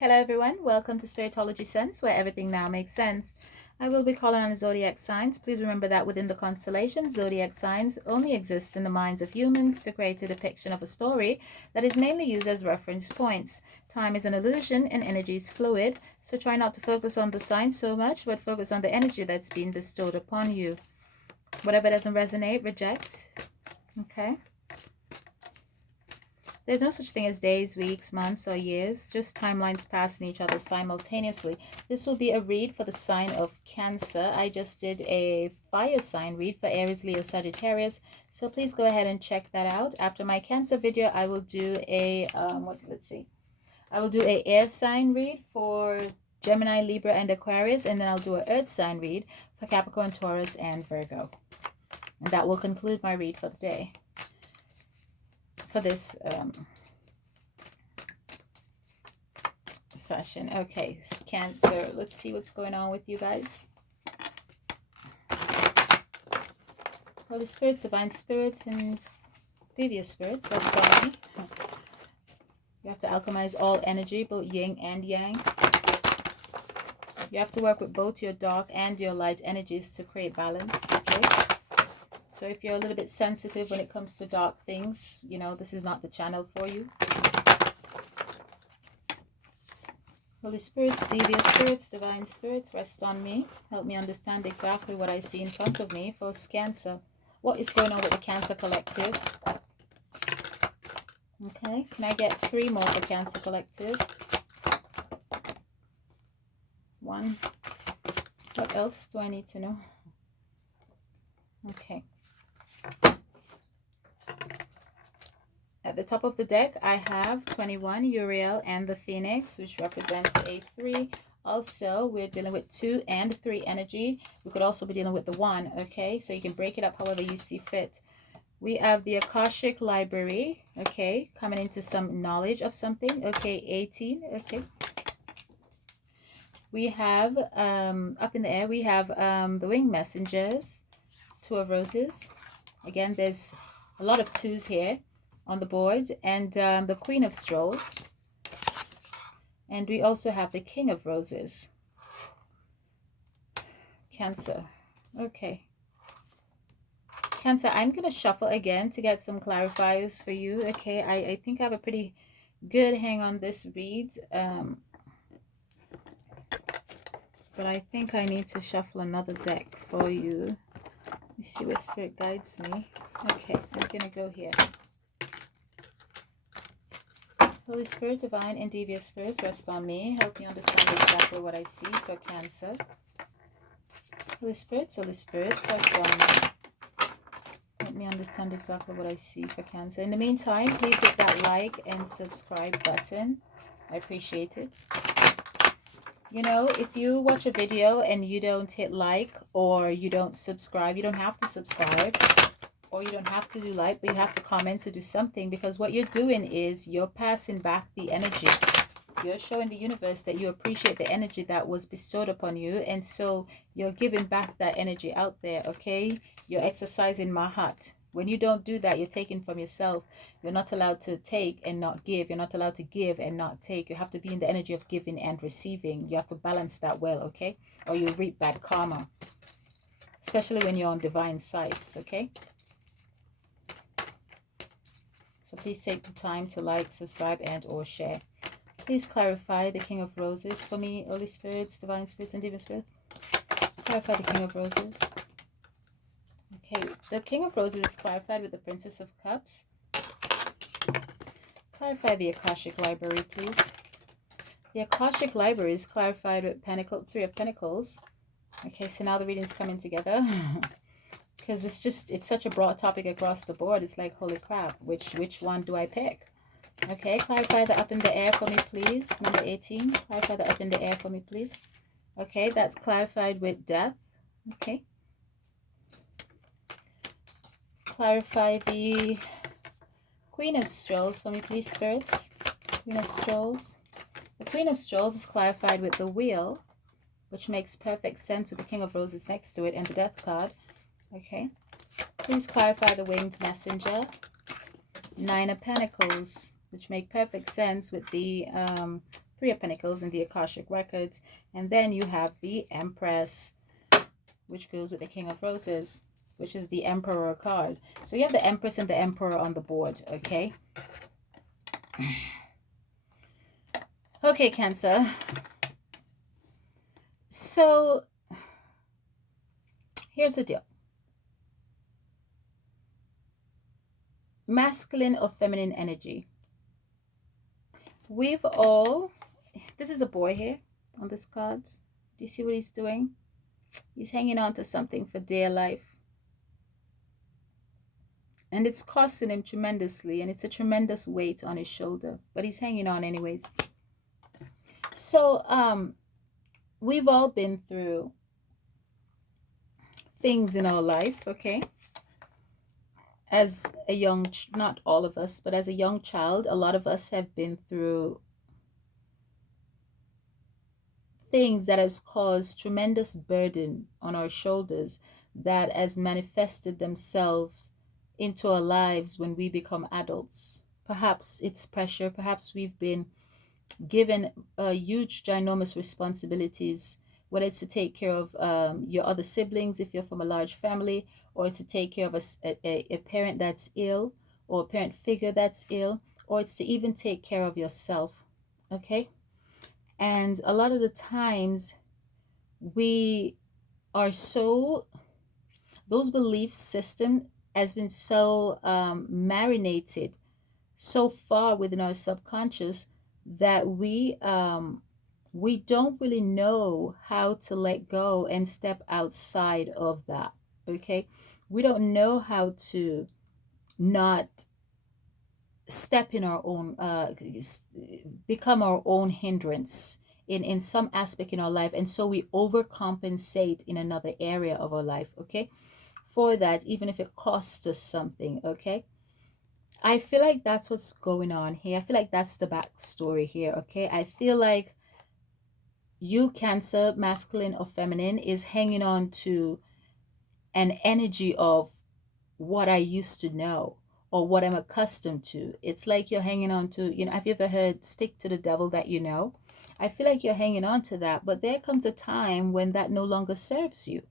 Hello everyone, welcome to Spiritology Sense, where everything now makes sense. I will be calling on zodiac signs. Please remember that within the constellation, zodiac signs only exist in the minds of humans to create a depiction of a story that is mainly used as reference points. Time is an illusion and energy is fluid, so try not to focus on the signs so much, but focus on the energy that's being bestowed upon you. Whatever doesn't resonate, reject. Okay? There's no such thing as days, weeks, months, or years, just timelines passing each other simultaneously. This will be a read for the sign of Cancer. I just did a fire sign read for Aries, Leo, Sagittarius, so please go ahead and check that out. After my Cancer video, I will do a, I will do a air sign read for Gemini, Libra, and Aquarius, and then I'll do a earth sign read for Capricorn, Taurus, and Virgo. And that will conclude my read for the day. For this session. Okay, Cancer. Let's see what's going on with you guys. Holy Spirits, Divine Spirits, and Devious Spirits. Rest on me. You have to alchemize all energy, both yin and yang. You have to work with both your dark and your light energies to create balance. Okay. So if you're a little bit sensitive when it comes to dark things, you know, this is not the channel for you. Holy Spirits, Devious Spirits, Divine Spirits, rest on me. Help me understand exactly what I see in front of me for Cancer. What is going on with the Cancer Collective? Okay, can I get 3 more for Cancer Collective? 1. What else do I need to know? Okay. At the top of the deck, I have 21, Uriel, and the Phoenix, which represents a 3. Also, we're dealing with 2 and 3 energy. We could also be dealing with the 1, okay? So you can break it up however you see fit. We have the Akashic Library, okay? Coming into some knowledge of something, okay? 18, okay? We have, up in the air, we have the Winged Messengers, 2 of Roses. Again, there's a lot of 2s here on the board, and the Queen of Strolls, and we also have the King of Roses. Cancer. Okay, Cancer, I'm gonna shuffle again to get some clarifiers for you. Okay, I think I have a pretty good hang on this read, but I think I need to shuffle another deck for you. Let me see where Spirit guides me. Okay, I'm gonna go here. Holy Spirit, Divine and Devious Spirits, rest on me. Help me understand exactly what I see for Cancer. Holy Spirits, rest on me. Help me understand exactly what I see for Cancer. In the meantime, please hit that like and subscribe button. I appreciate it. You know, if you watch a video and you don't hit like or you don't subscribe, you don't have to subscribe. Or you don't have to do like, but you have to comment to do something, because what you're doing is you're passing back the energy. You're showing the universe that you appreciate the energy that was bestowed upon you, and so you're giving back that energy out there, okay? You're exercising Mahat. When you don't do that, you're taking from yourself. You're not allowed to take and not give. You're not allowed to give and not take. You have to be in the energy of giving and receiving. You have to balance that well, okay? Or you reap bad karma, especially when you're on divine sites, okay? So please take the time to like, subscribe, and or share. Please clarify the King of Roses for me, Holy Spirits, Divine Spirits, and Demon Spirits. Clarify the King of Roses. Okay, the King of Roses is clarified with the Princess of Cups. Clarify the Akashic Library, please. The Akashic Library is clarified with Pentacle, 3 of Pentacles. Okay, so now the reading's coming together. Because it's such a broad topic across the board. It's like, holy crap, which one do I pick? Okay, clarify the up in the air for me, please. Number 18, clarify the up in the air for me, please. Okay, that's clarified with death. Okay. Clarify the Queen of Strolls for me, please, Spirits. Queen of Strolls. The Queen of Strolls is clarified with the Wheel, which makes perfect sense with the King of Roses next to it and the Death card. Okay. Please clarify the Winged Messenger. 9 of Pentacles, which make perfect sense with the Three of Pentacles in the Akashic Records. And then you have the Empress, which goes with the King of Roses, which is the Emperor card. So you have the Empress and the Emperor on the board, okay? Okay, Cancer. So here's the deal. Masculine or feminine energy. We've all, this is a boy here on this card. Do you see what he's doing? He's hanging on to something for dear life. And it's costing him tremendously, and it's a tremendous weight on his shoulder, but he's hanging on anyways. So we've all been through things in our life, okay? As a young, not all of us, but as a young child, a lot of us have been through things that has caused tremendous burden on our shoulders that has manifested themselves into our lives when we become adults. Perhaps it's pressure, perhaps we've been given huge ginormous responsibilities, whether it's to take care of your other siblings if you're from a large family, or to take care of a parent that's ill, or a parent figure that's ill, or it's to even take care of yourself, okay? And a lot of the times we are so, those belief system has been so marinated so far within our subconscious that we don't really know how to let go and step outside of that, okay? We don't know how to not step in our own become our own hindrance in some aspect in our life, and so we overcompensate in another area of our life, okay, for that, even if it costs us something, okay? I feel like that's what's going on here. I feel like that's the backstory here, okay? I feel like you, Cancer, masculine or feminine, is hanging on to an energy of what I used to know or what I'm accustomed to. It's like you're hanging on to, have you ever heard stick to the devil that you know? I feel like you're hanging on to that, but there comes a time when that no longer serves you.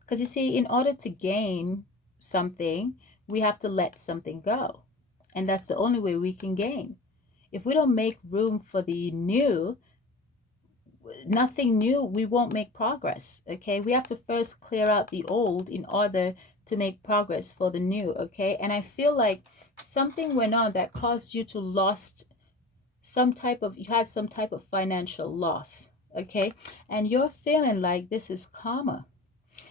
Because you see, in order to gain something, we have to let something go. And that's the only way we can gain. If we don't make room for the new, nothing new, we won't make progress, okay? We have to first clear out the old in order to make progress for the new, okay? And I feel like something went on that caused you to lost you had some type of financial loss, okay? And you're feeling like this is karma,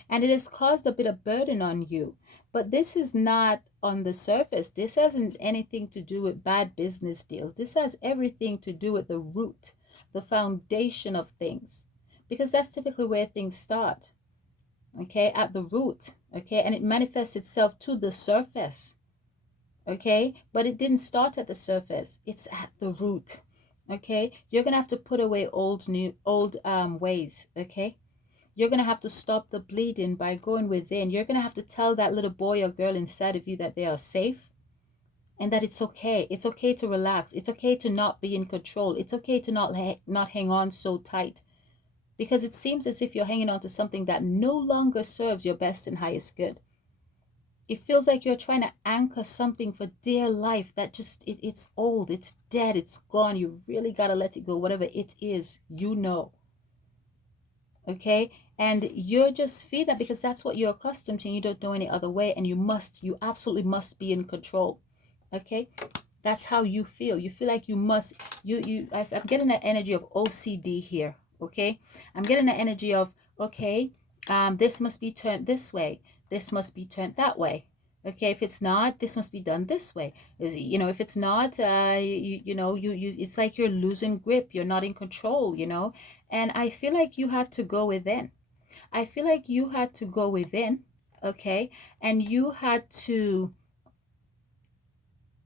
and it has caused a bit of burden on you. But this is not on the surface. This hasn't anything to do with bad business deals. This has everything to do with the root, the foundation of things, because that's typically where things start, okay, at the root, okay, and it manifests itself to the surface, okay, but it didn't start at the surface, it's at the root, okay. You're gonna have to put away old ways, okay. You're going to have to stop the bleeding by going within. You're going to have to tell that little boy or girl inside of you that they are safe and that it's okay. It's okay to relax. It's okay to not be in control. It's okay to not hang on so tight, because it seems as if you're hanging on to something that no longer serves your best and highest good. It feels like you're trying to anchor something for dear life that just, it's old, it's dead, it's gone. You really got to let it go, whatever it is, okay, and you're just feel that because that's what you're accustomed to and you don't know any other way, and you absolutely must be in control, okay. That's how you feel. You feel like you must, I'm getting that energy of OCD here, okay. I'm getting the energy of, okay, this must be turned this way, this must be turned that way, okay. If it's not, this must be done this way. If it's not, it's like you're losing grip, you're not in control, and I feel like you had to go within. I feel like you had to go within, okay? And you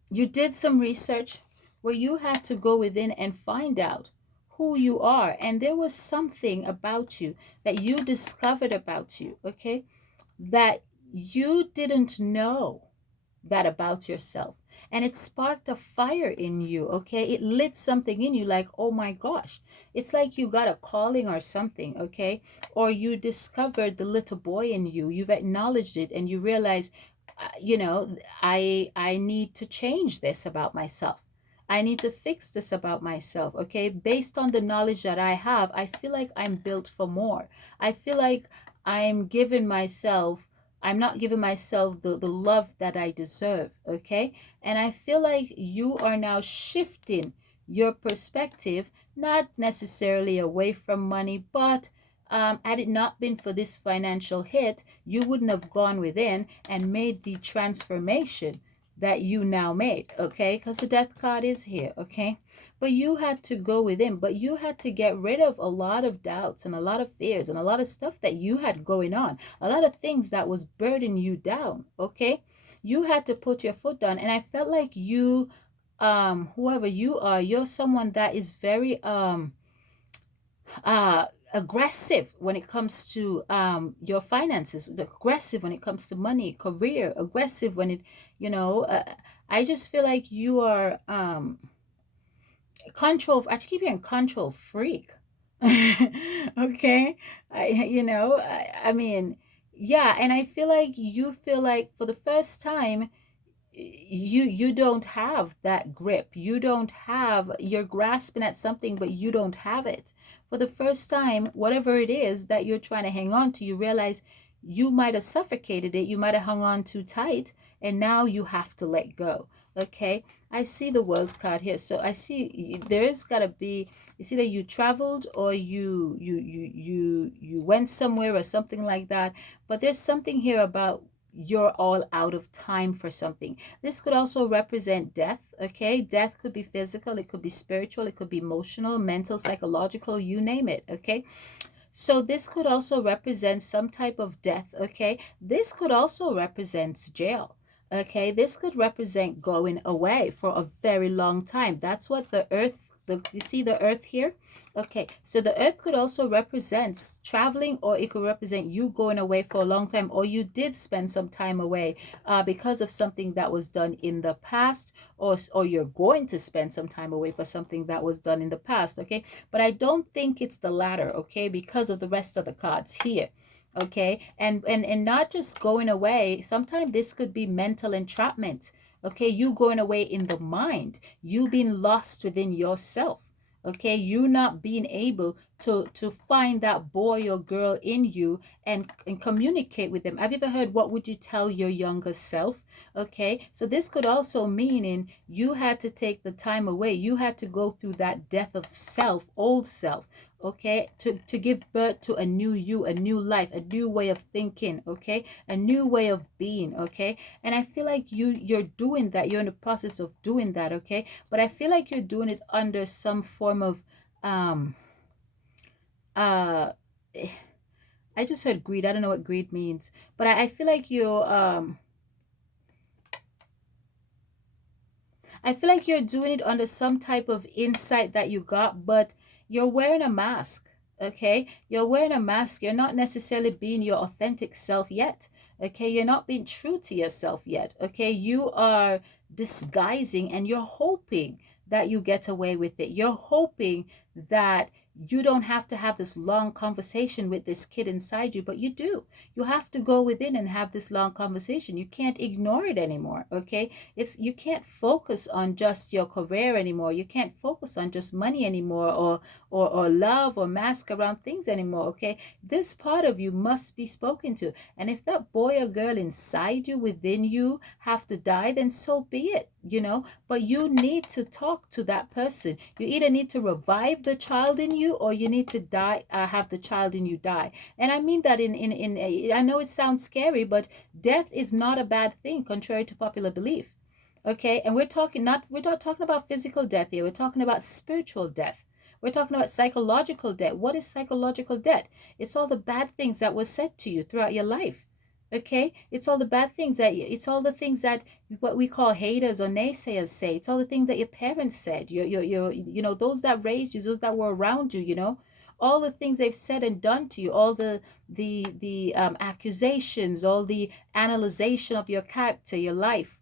did some research where you had to go within and find out who you are. And there was something about you that you discovered about you, okay? That you didn't know that about yourself. and it sparked a fire in you, okay? It lit something in you like, oh my gosh. It's like you got a calling or something, okay? Or you discovered the little boy in you. You've acknowledged it and you realize, I need to change this about myself. I need to fix this about myself, okay? Based on the knowledge that I have, I feel like I'm built for more. I feel like I'm giving myself, I'm not giving myself the love that I deserve, okay? And I feel like you are now shifting your perspective, not necessarily away from money, but had it not been for this financial hit, you wouldn't have gone within and made the transformation that you now made, okay? Because the death card is here, okay? But you had to go within, but you had to get rid of a lot of doubts and a lot of fears and a lot of stuff that you had going on, a lot of things that was burdening you down, okay? You had to put your foot down. And I felt like you, whoever you are, you're someone that is very aggressive when it comes to your finances, aggressive when it comes to money, career, aggressive when it, you know, I just feel like you are I keep hearing control freak. Okay. I mean, yeah, and I feel like you feel like for the first time you don't have that grip. You don't have, you're grasping at something but you don't have it. For the first time, whatever it is that you're trying to hang on to, you realize you might have suffocated it, you might have hung on too tight, and now you have to let go. Okay, I see the world card here, so I see there is gotta be, it's either you traveled or you went somewhere or something like that. But there's something here about you're all out of time for something. This could also represent death, okay? Death could be physical, it could be spiritual, it could be emotional, mental, psychological, you name it, okay? So this could also represent some type of death, okay? This could also represent jail. Okay, this could represent going away for a very long time. That's what the earth, you see the earth here? Okay, so the earth could also represent traveling, or it could represent you going away for a long time, or you did spend some time away because of something that was done in the past, or you're going to spend some time away for something that was done in the past, okay? But I don't think it's the latter, okay, because of the rest of the cards here. Okay, and not just going away. Sometimes this could be mental entrapment. Okay, you going away in the mind, you being lost within yourself. Okay, you not being able to find that boy or girl in you and communicate with them. Have you ever heard, what would you tell your younger self? Okay, so this could also mean in you had to take the time away, you had to go through that death of self, old self, okay, to give birth to a new you, a new life, a new way of thinking, okay, a new way of being, okay. And I feel like you're doing that, you're in the process of doing that, okay. But I feel like you're doing it under some form of um uh eh, I just heard greed. I don't know what greed means, but I feel like you're doing it under some type of insight that you got, but you're wearing a mask, okay? You're wearing a mask. You're not necessarily being your authentic self yet, okay? You're not being true to yourself yet, okay? You are disguising and you're hoping that you get away with it. You're hoping that you don't have to have this long conversation with this kid inside you, but you do. You have to go within and have this long conversation. You can't ignore it anymore, okay? It's, you can't focus on just your career anymore. You can't focus on just money anymore, or love or mask around things anymore, okay? This part of you must be spoken to. And if that boy or girl inside you, within you, have to die, then so be it, but you need to talk to that person. You either need to revive the child in you, or you need to die, have the child in you die. And I mean that I know it sounds scary, but death is not a bad thing, contrary to popular belief. Okay, and we're not talking about physical death here. We're talking about spiritual death. We're talking about psychological death. What is psychological death? It's all the bad things that were said to you throughout your life. Okay, it's all the bad things it's all the things that what we call haters or naysayers say. It's all the things that your parents said, those that raised you, those that were around you, all the things they've said and done to you, all the accusations, all the analyzation of your character, your life.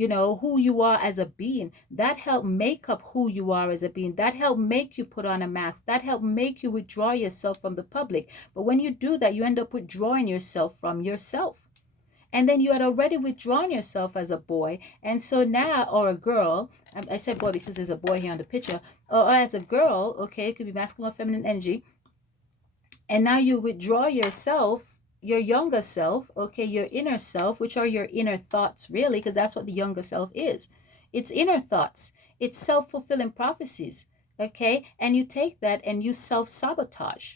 you know, who you are as a being. That help make up who you are as a being. That help make you put on a mask. That help make you withdraw yourself from the public. But when you do that, you end up withdrawing yourself from yourself. And then you had already withdrawn yourself as a boy. And so now, or a girl, I said boy because there's a boy here on the picture, or as a girl, okay, it could be masculine or feminine energy. And now you withdraw yourself, your younger self, okay, your inner self, which are your inner thoughts, really, because that's what the younger self is. It's inner thoughts, it's self fulfilling prophecies, okay? And you take that and you self sabotage.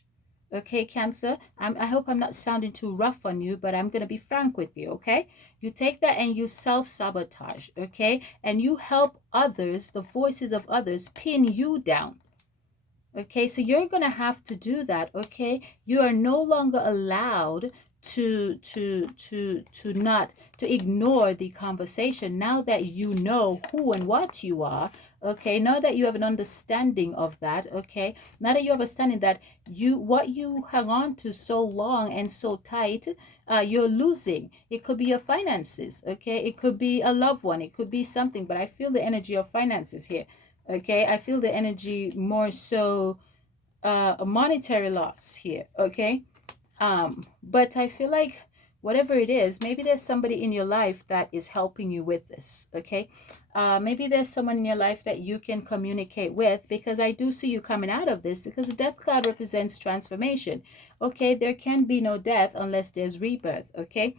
Okay, Cancer, I hope I'm not sounding too rough on you, but I'm going to be frank with you, okay? You take that and you self sabotage, okay? And you help others, the voices of others, pin you down. Okay, so you're gonna have to do that. Okay, you are no longer allowed to not to ignore the conversation now that you know who and what you are. Okay, now that you have an understanding of that. Okay, now that you have understanding that you what you hang on to so long and so tight, you're losing. It could be your finances. Okay, it could be a loved one, it could be something, but I feel the energy of finances here. Okay, I feel the energy more so a monetary loss here. Okay, but I feel like whatever it is, maybe there's somebody in your life that is helping you with this. Okay, maybe there's someone in your life that you can communicate with, because I do see you coming out of this, because the death card represents transformation. Okay, there can be no death unless there's rebirth. Okay,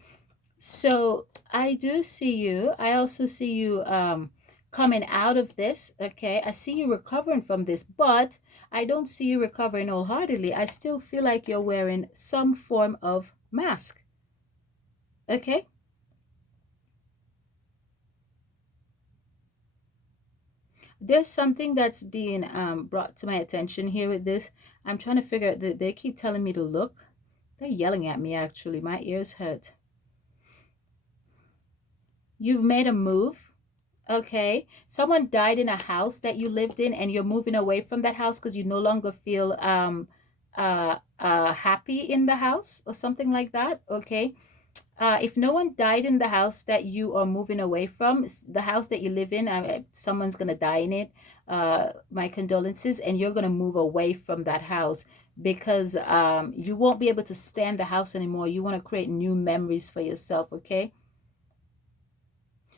so I do see you. I also see you coming out of this. Okay, I see you recovering from this, but I don't see you recovering wholeheartedly. I still feel like you're wearing some form of mask. Okay, there's something that's being brought to my attention here with this. I'm trying to figure out that they keep telling me to look. They're yelling at me, actually. My ears hurt. You've made a move. Okay. Someone died in a house that you lived in, and you're moving away from that house because you no longer feel happy in the house or something like that. Okay. If no one died in the house that you are moving away from, the house that you live in, someone's gonna die in it. My condolences, and you're gonna move away from that house because you won't be able to stand the house anymore. You want to create new memories for yourself. Okay.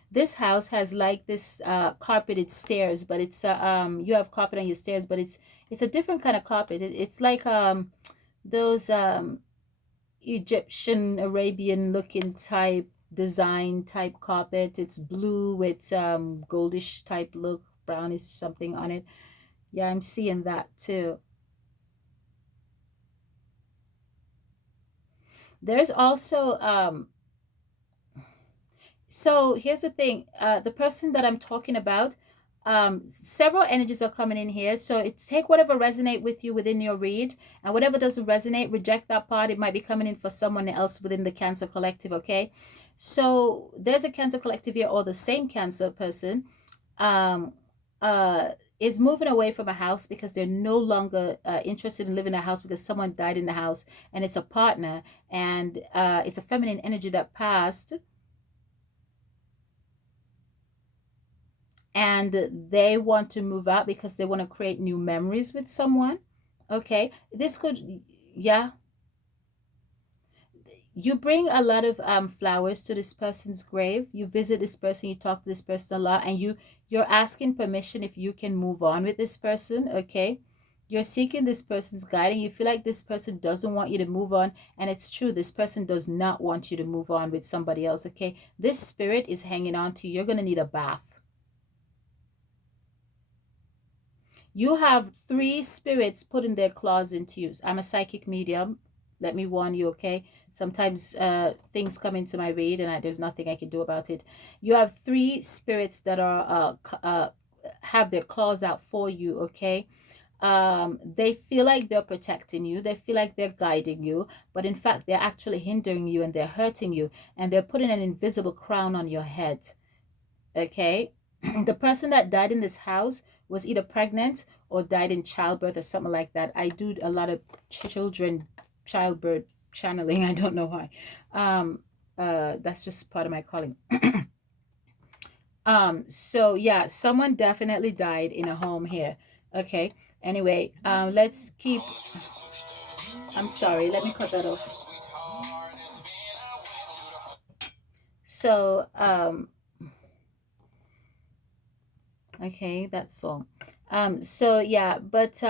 This house has like this carpeted stairs, but it's you have carpet on your stairs, but it's a different kind of carpet. It's like those Egyptian Arabian looking type design type carpet. It's blue with goldish type look, brownish something on it. Yeah, I'm seeing that too. There's also so here's the thing, the person that I'm talking about, several energies are coming in here, so it's take whatever resonate with you within your read, and whatever doesn't resonate, reject that part. It might be coming in for someone else within the Cancer collective. Okay, so there's a Cancer collective here, or the same Cancer person um uh is moving away from a house because they're no longer interested in living in a house because someone died in the house, and it's a partner, and it's a feminine energy that passed, and they want to move out because they want to create new memories with someone. Okay, this could, yeah, you bring a lot of flowers to this person's grave. You visit this person, you talk to this person a lot, and you're asking permission if you can move on with this person. Okay, you're seeking this person's guidance. You feel like this person doesn't want you to move on, and it's true, this person does not want you to move on with somebody else. Okay, this spirit is hanging on to you. You're going to need a bath. You have three spirits putting their claws into you. I'm a psychic medium. Let me warn you, okay? Sometimes things come into my read, and there's nothing I can do about it. You have three spirits that are have their claws out for you, okay? They feel like they're protecting you. They feel like they're guiding you, but in fact, they're actually hindering you and they're hurting you, and they're putting an invisible crown on your head. Okay. The person that died in this house was either pregnant or died in childbirth or something like that. I do a lot of children childbirth channeling. I don't know why. That's just part of my calling. So yeah, someone definitely died in a home here. Okay. Anyway, let's keep. I'm sorry, let me cut that off. So, okay, that song. So yeah, but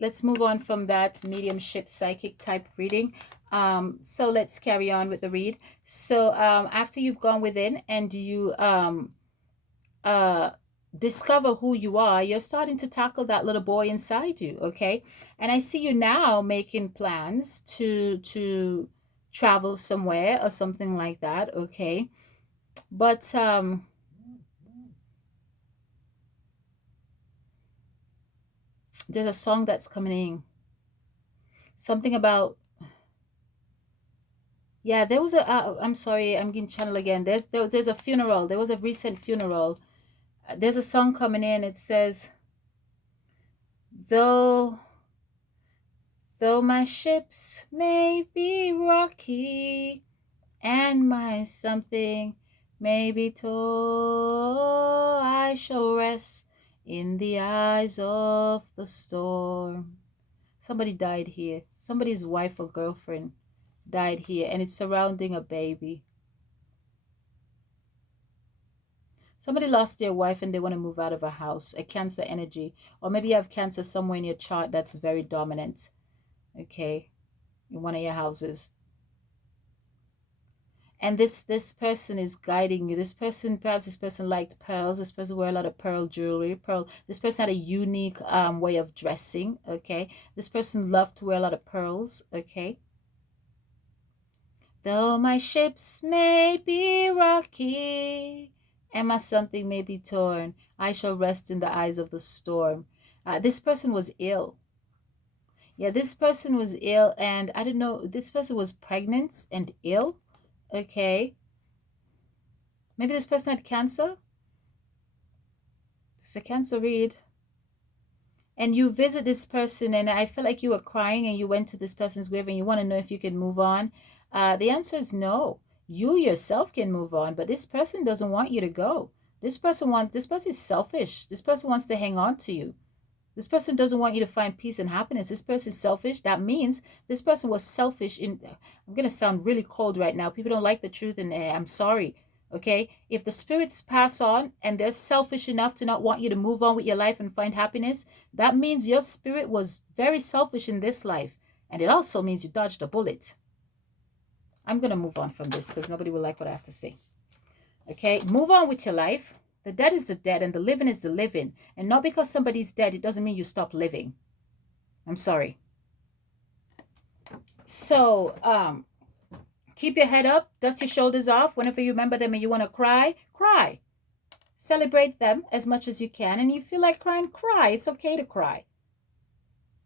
let's move on from that mediumship psychic type reading. So let's carry on with the read. So after you've gone within and you uh discover who you are, you're starting to tackle that little boy inside you, okay? And I see you now making plans to travel somewhere or something like that, okay? But there's a song that's coming in. Something about, yeah, there was a I'm sorry, I'm getting channel again. There's a funeral. There was a recent funeral. There's a song coming in. It says, though though my ships may be rocky and my something may be tall, I shall rest in the eyes of the storm. Somebody died here. Somebody's wife or girlfriend died here, and it's surrounding a baby. Somebody lost their wife and they want to move out of a house, a Cancer energy. Or maybe you have Cancer somewhere in your chart that's very dominant, okay, in one of your houses. And this person is guiding you. This person, perhaps this person liked pearls. This person wear a lot of pearl jewelry. This person had a unique way of dressing, okay? This person loved to wear a lot of pearls, okay? Though my ships may be rocky and my something may be torn, I shall rest in the eyes of the storm. This person was ill. Yeah, this person was ill, and I don't know, this person was pregnant and ill. Okay. Maybe this person had cancer. It's a cancer read. And you visit this person, and I feel like you were crying and you went to this person's grave and you want to know if you can move on. The answer is no. You yourself can move on, but this person doesn't want you to go. This person is selfish. This person wants to hang on to you. This person doesn't want you to find peace and happiness. This person is selfish. That means this person was selfish in, I'm going to sound really cold right now. People don't like the truth, and I'm sorry. Okay? If the spirits pass on and they're selfish enough to not want you to move on with your life and find happiness, that means your spirit was very selfish in this life. And it also means you dodged a bullet. I'm going to move on from this because nobody will like what I have to say. Okay? Move on with your life. The dead is the dead and the living is the living. And not because somebody's dead, it doesn't mean you stop living. I'm sorry. So, keep your head up, dust your shoulders off. Whenever you remember them and you want to cry, cry. Celebrate them as much as you can. And you feel like crying, cry. It's okay to cry.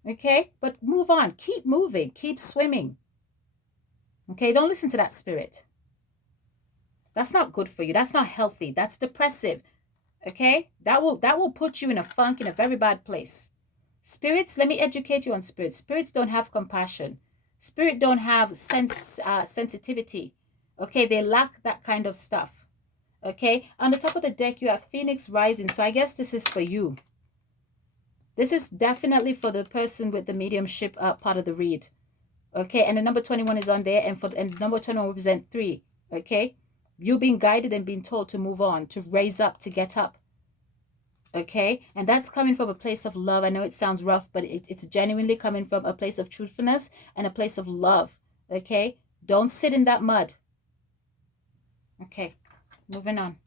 Okay? But move on. Keep moving. Keep swimming. Okay? Don't listen to that spirit. That's not good for you. That's not healthy. That's depressive. Okay? That will put you in a funk, in a very bad place. Spirits, let me educate you on spirits. Spirits don't have compassion. Spirit don't have sensitivity. Okay? They lack that kind of stuff. Okay? On the top of the deck, you have Phoenix rising. So I guess this is for you. This is definitely for the person with the mediumship part of the read. Okay? And the number 21 is on there. And number 21 represents 3. Okay? You being guided and being told to move on, to raise up, to get up. Okay? And that's coming from a place of love. I know it sounds rough, but it's genuinely coming from a place of truthfulness and a place of love. Okay? Don't sit in that mud. Okay. Moving on.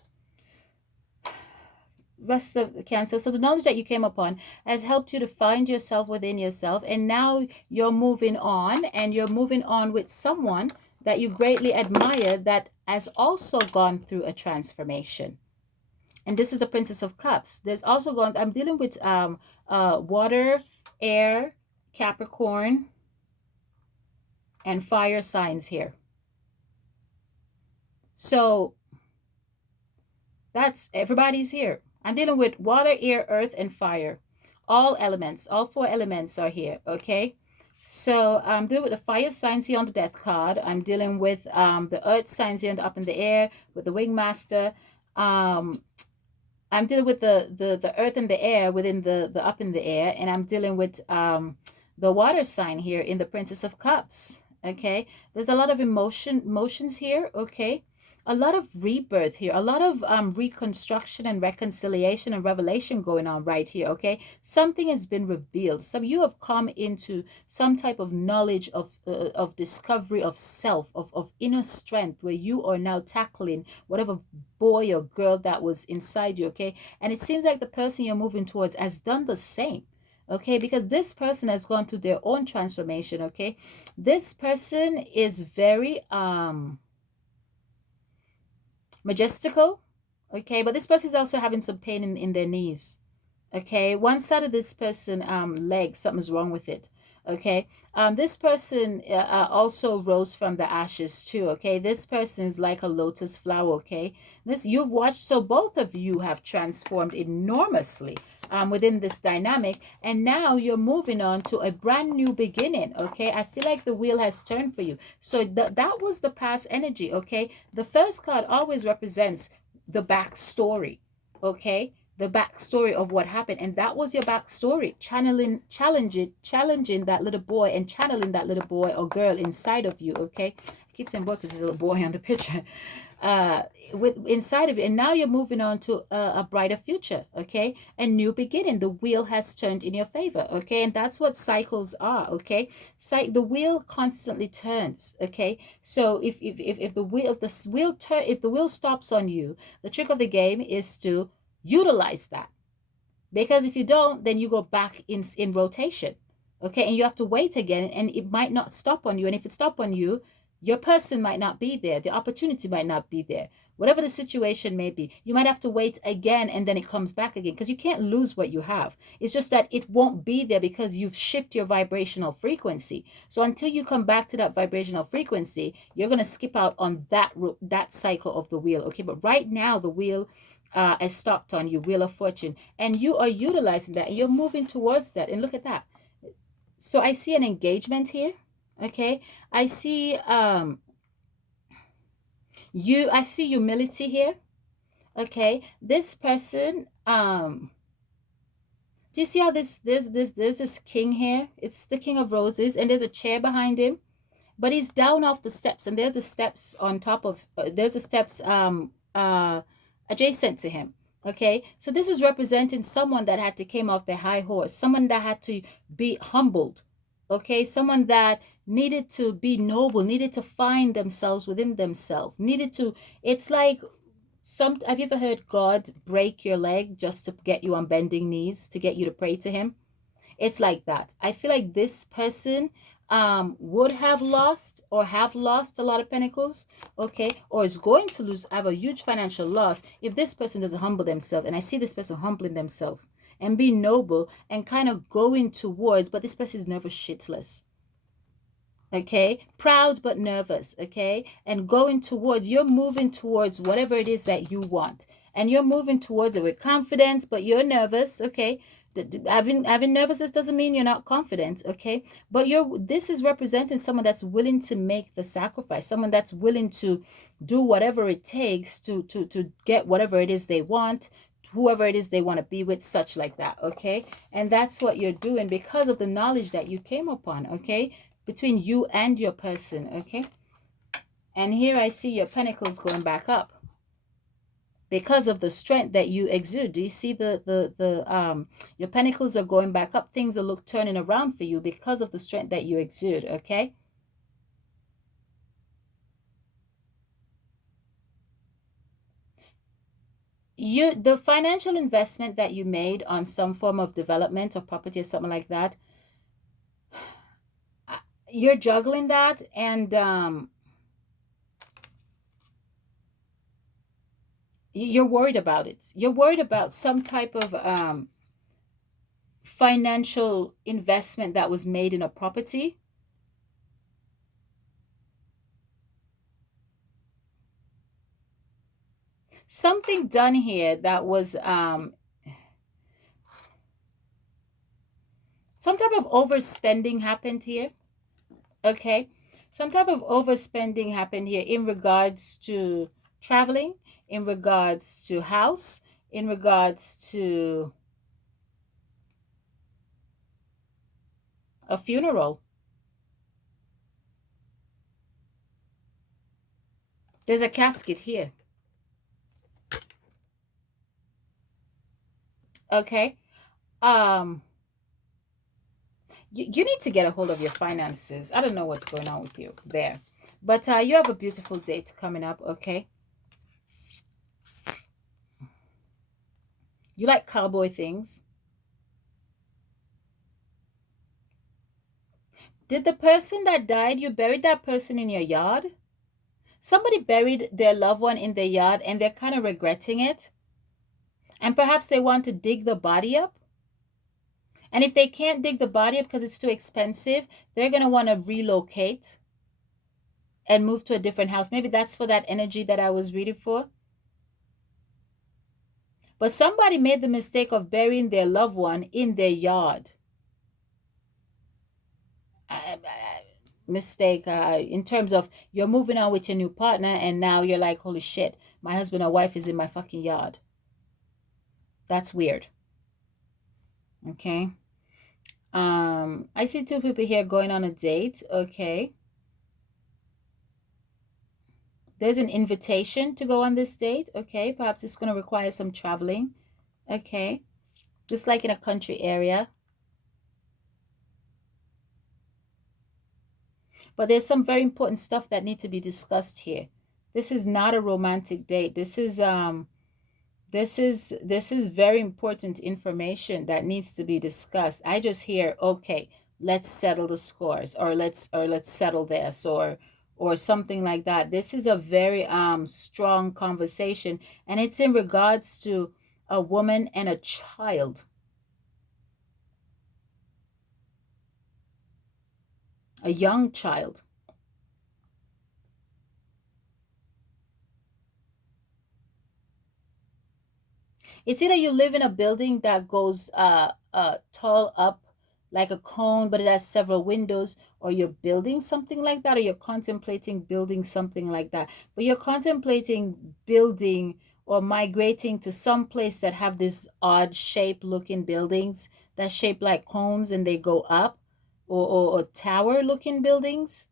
Rest of the Cancer. So the knowledge that you came upon has helped you to find yourself within yourself. And now you're moving on, and you're moving on with someone that you greatly admire that has also gone through a transformation. And this is the Princess of Cups. There's also going, I'm dealing with water, air, Capricorn, and fire signs here. So that's, everybody's here. I'm dealing with water, air, earth, and fire. All elements, all 4 elements are here, okay? So I'm dealing with the fire signs here on the death card. I'm dealing with the earth signs here up in the air with the wing master. um I'm dealing with the earth and the air within the up in the air, and I'm dealing with the water sign here in the Princess of Cups. Okay, there's a lot of emotions here. Okay, a lot of rebirth here, a lot of reconstruction and reconciliation and revelation going on right here. Okay, something has been revealed. Some you have come into some type of knowledge of discovery of self, of inner strength, where you are now tackling whatever boy or girl that was inside you. Okay, and it seems like the person you're moving towards has done the same. Okay, because this person has gone through their own transformation. Okay, this person is very majestical. Okay, but this person is also having some pain in their knees. Okay, one side of this person leg, something's wrong with it. Okay, this person also rose from the ashes too. Okay, this person is like a lotus flower. Okay, this you've watched, so both of you have transformed enormously within this dynamic, and now you're moving on to a brand new beginning. Okay, I feel like the wheel has turned for you. So that was the past energy. Okay, the first card always represents the backstory. Okay, the backstory of what happened, and that was your backstory, challenging that little boy and channeling that little boy or girl inside of you. Okay, I keep saying boy because there's a little boy on the picture uh with inside of you, and now you're moving on to a brighter future. Okay, a new beginning. The wheel has turned in your favor. Okay, and that's what cycles are. Okay, the wheel constantly turns. Okay, so if the wheel if the wheel stops on you, the trick of the game is to utilize that, because if you don't, then you go back in rotation. Okay, and you have to wait again, and it might not stop on you, and if it stop on you, your person might not be there, the opportunity might not be there, whatever the situation may be. You might have to wait again, and then it comes back again, because you can't lose what you have. It's just that it won't be there because you've shifted your vibrational frequency. So until you come back to that vibrational frequency, you're going to skip out on that cycle of the wheel. Okay, but right now the wheel has stopped on you, wheel of fortune, and you are utilizing that, and you're moving towards that. And look at that. So I see an engagement here. Okay, I see I see humility here. Okay, this person do you see how there's this king here? It's the King of Roses, and there's a chair behind him, but he's down off the steps, and there's the steps on top of there's the steps adjacent to him. Okay, so this is representing someone that had to came off their high horse, someone that had to be humbled. Okay, someone that needed to be noble, needed to find themselves within themselves, needed to, it's like some, have you ever heard God break your leg just to get you on bending knees, to get you to pray to him? It's like that. I feel like this person would have lost or have lost a lot of pentacles. Okay, or is going to lose, have a huge financial loss if this person doesn't humble themselves. And I see this person humbling themselves and being noble and kind of going towards, but this person is never shitless. Okay, proud but nervous. Okay, and going towards, you're moving towards whatever it is that you want, and you're moving towards it with confidence, but you're nervous. Okay, having nervousness doesn't mean you're not confident. Okay, but this is representing someone that's willing to make the sacrifice, someone that's willing to do whatever it takes to get whatever it is they want, whoever it is they want to be with, such like that. Okay, and that's what you're doing because of the knowledge that you came upon. Okay, between you and your person. Okay, and here I see your pentacles going back up because of the strength that you exude. Do you see the your pentacles are going back up? Things are turning around for you because of the strength that you exude. Okay, the financial investment that you made on some form of development or property or something like that, you're juggling that, and you're worried about it. You're worried about some type of financial investment that was made in a property. Something done here that was some type of overspending happened here. Okay, some type of overspending happened here in regards to traveling, in regards to house, in regards to a funeral. There's a casket here. Okay. Um, you need to get a hold of your finances. I don't know what's going on with you there. But you have a beautiful date coming up, okay? You like cowboy things. Did the person that died, you buried that person in your yard? Somebody buried their loved one in their yard and they're kind of regretting it. And perhaps they want to dig the body up. And if they can't dig the body up because it's too expensive, they're going to want to relocate and move to a different house. Maybe that's for that energy that I was reading for. But somebody made the mistake of burying their loved one in their yard. Mistake in terms of you're moving on with your new partner and now you're like, holy shit, my husband or wife is in my fucking yard. That's weird. Okay. I see two people here going on a date. Okay. There's an invitation to go on this date. Okay. Perhaps it's going to require some traveling. Okay. Just like in a country area. But there's some very important stuff that need to be discussed here. This is not a romantic date. This is very important information that needs to be discussed. I just hear, okay, let's settle the scores, or let's settle this, or something like that. This is a very strong conversation, and it's in regards to a woman and a child. A young child. It's either you live in a building that goes tall up like a cone, but it has several windows, or you're building something like that, or you're contemplating building something like that. But you're contemplating building or migrating to some place that have this odd shape looking buildings that shape like cones and they go up, or tower looking buildings,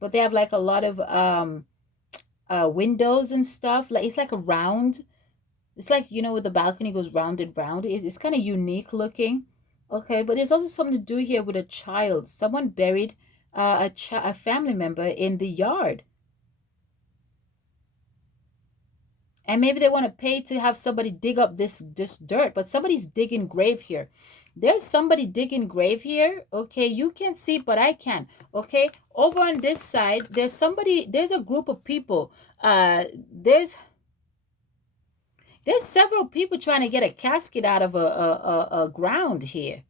but they have like a lot of windows and stuff. Like it's like a round, it's like, where the balcony goes round and round. It's kind of unique looking. Okay, but there's also something to do here with a child. Someone buried a family member in the yard. And maybe they want to pay to have somebody dig up this dirt, but somebody's digging grave here. There's somebody digging grave here. Okay, you can't see, but I can. Okay, over on this side, there's a group of people. There's several people trying to get a casket out of a ground here.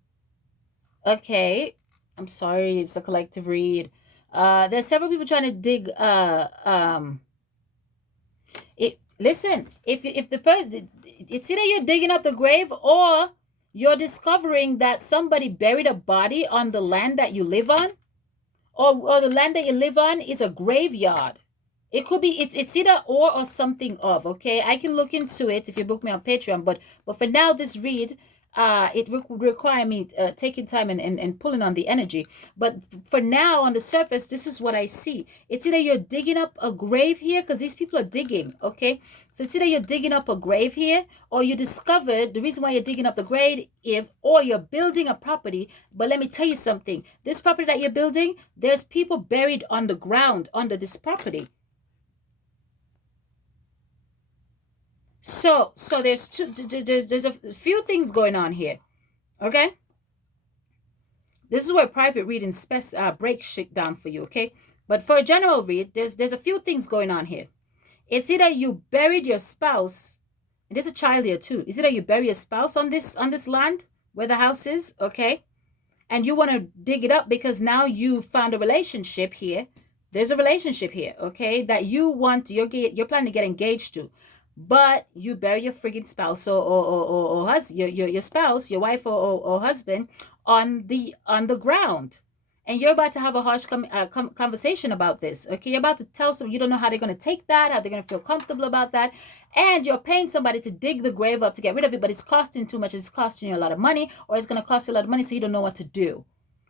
Okay. I'm sorry, it's a collective read. There's several people trying to dig listen, if the person, it's either you're digging up the grave or you're discovering that somebody buried a body on the land that you live on, or the land that you live on is a graveyard. It could be, it's either or something of. Okay, I can look into it if you book me on Patreon, but for now, this read, it would require me taking time and pulling on the energy. But for now, on the surface, this is what I see. It's either you're digging up a grave here, because these people are digging. Okay, so it's either you're digging up a grave here, or you discovered the reason why you're digging up the grave, or you're building a property. But let me tell you something, this property that you're building, there's people buried on the ground under this property. So there's a few things going on here. Okay, this is where private reading breaks shit down for you. Okay, but for a general read, there's a few things going on here. It's either you buried your spouse, and there's a child here too. It's either you bury your spouse on this land where the house is. Okay, and you want to dig it up because now you found a relationship here. There's a relationship here. Okay, that you're planning to get engaged to. But you bury your friggin' spouse or your spouse, your wife or husband on the ground. And you're about to have a harsh conversation about this. Okay, you're about to tell someone, you don't know how they're going to take that, how they're going to feel comfortable about that. And you're paying somebody to dig the grave up to get rid of it, but it's costing too much. It's costing you a lot of money, or it's going to cost you a lot of money, so you don't know what to do.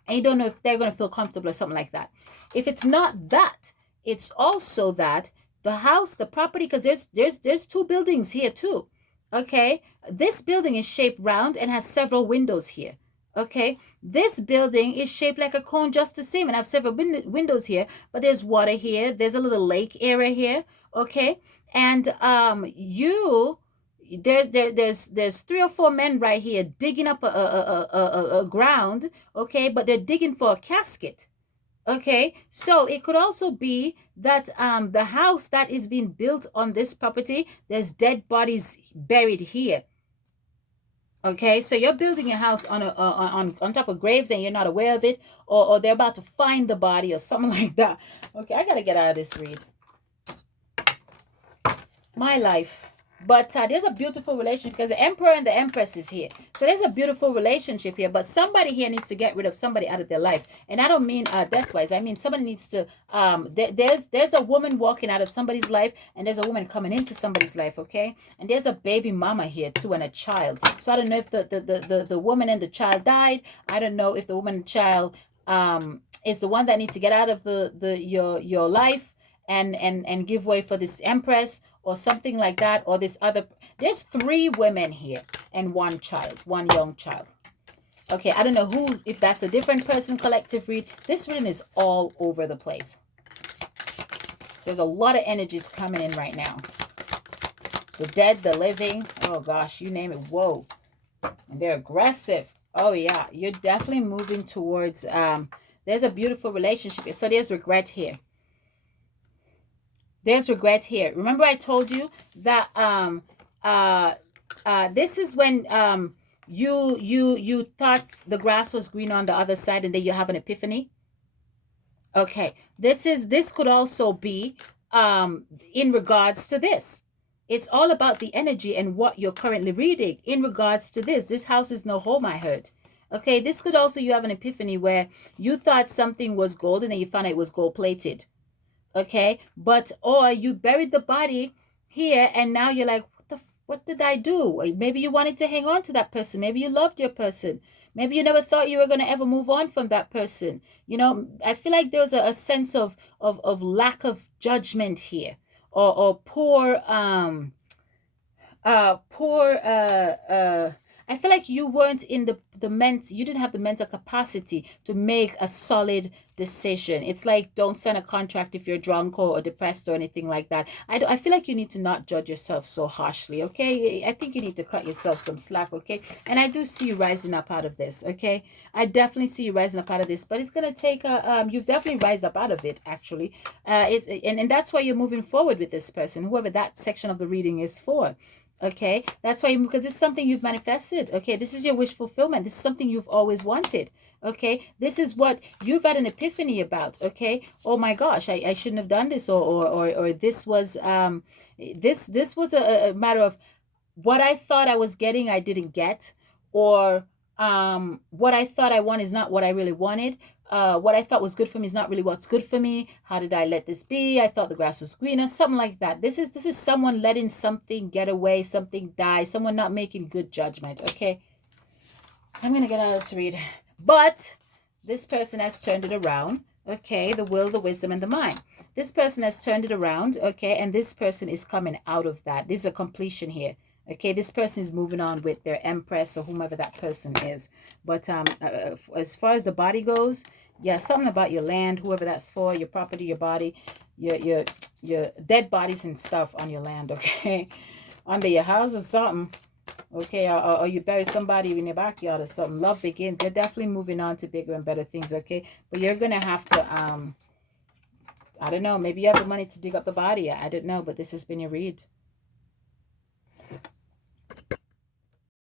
And you don't know if they're going to feel comfortable or something like that. If it's not that, it's also that the house, the property, because there's two buildings here too. Okay, this building is shaped round and has several windows here. Okay, this building is shaped like a cone just the same, and I have several windows here, but there's water here, there's a little lake area here. Okay, and there's 3 or 4 men right here digging up a ground. Okay, but they're digging for a casket. Okay, so it could also be that the house that is being built on this property, there's dead bodies buried here. Okay, so you're building a house on top of graves and you're not aware of it, or they're about to find the body or something like that. Okay, I gotta get out of this read. My life. But there's a beautiful relationship because the emperor and the empress is here. So there's a beautiful relationship here. But somebody here needs to get rid of somebody out of their life. And I don't mean death-wise. I mean somebody needs to... there's a woman walking out of somebody's life, and there's a woman coming into somebody's life, okay? And there's a baby mama here too, and a child. So I don't know if the woman and the child died. I don't know if the woman and child is the one that needs to get out of your life and give way for this empress or something like that, or this other. There's 3 women here and 1 child, 1 young child. Okay, I don't know who, if that's a different person, collective read. This reading is all over the place. There's a lot of energies coming in right now. The dead, the living, oh gosh, you name it. Whoa. And they're aggressive. Oh yeah, you're definitely moving towards there's a beautiful relationship. So there's regret here. There's regret here. Remember I told you that this is when you thought the grass was green on the other side, and then you have an epiphany. Okay, this could also be in regards to this. It's all about the energy and what you're currently reading in regards to this. This house is no home, I heard. Okay, this could also, you have an epiphany where you thought something was gold and then you found out it was gold plated. Okay, but or you buried the body here and now you're like, what did I do? Maybe you wanted to hang on to that person. Maybe you loved your person. Maybe you never thought you were going to ever move on from that person. You know, I feel like there's a sense of lack of judgment here, or poor I feel like you weren't in you didn't have the mental capacity to make a solid decision. It's like, don't sign a contract if you're drunk or depressed or anything like that. I feel like you need to not judge yourself so harshly, okay? I think you need to cut yourself some slack, okay? And I do see you rising up out of this, okay? I definitely see you rising up out of this, but it's gonna take you've definitely rised up out of it, actually. And that's why you're moving forward with this person, whoever that section of the reading is for. Okay, that's why, because it's something you've manifested. Okay, this is your wish fulfillment. This is something you've always wanted. Okay, this is what you've had an epiphany about. Okay, oh my gosh, I shouldn't have done this, or this was this was a matter of what I thought I was getting, I didn't get, or what I thought I wanted is not what I really wanted. What I thought was good for me is not really what's good for me. How did I let this be? I thought the grass was greener, something like that. This is someone letting something get away, something die, someone not making good judgment. Okay, I'm gonna get out of this read, but this person has turned it around. Okay, the will, the wisdom, and the mind. This person has turned it around. Okay, and this person is coming out of that. This is a completion here. Okay, this person is moving on with their empress or whomever that person is. But as far as the body goes, yeah, something about your land, whoever that's for, your property, your body, your dead bodies and stuff on your land, okay? Under your house or something, okay? Or you bury somebody in your backyard or something. Love begins. You're definitely moving on to bigger and better things, okay? But you're going to have to, I don't know, maybe you have the money to dig up the body. I don't know, but this has been your read.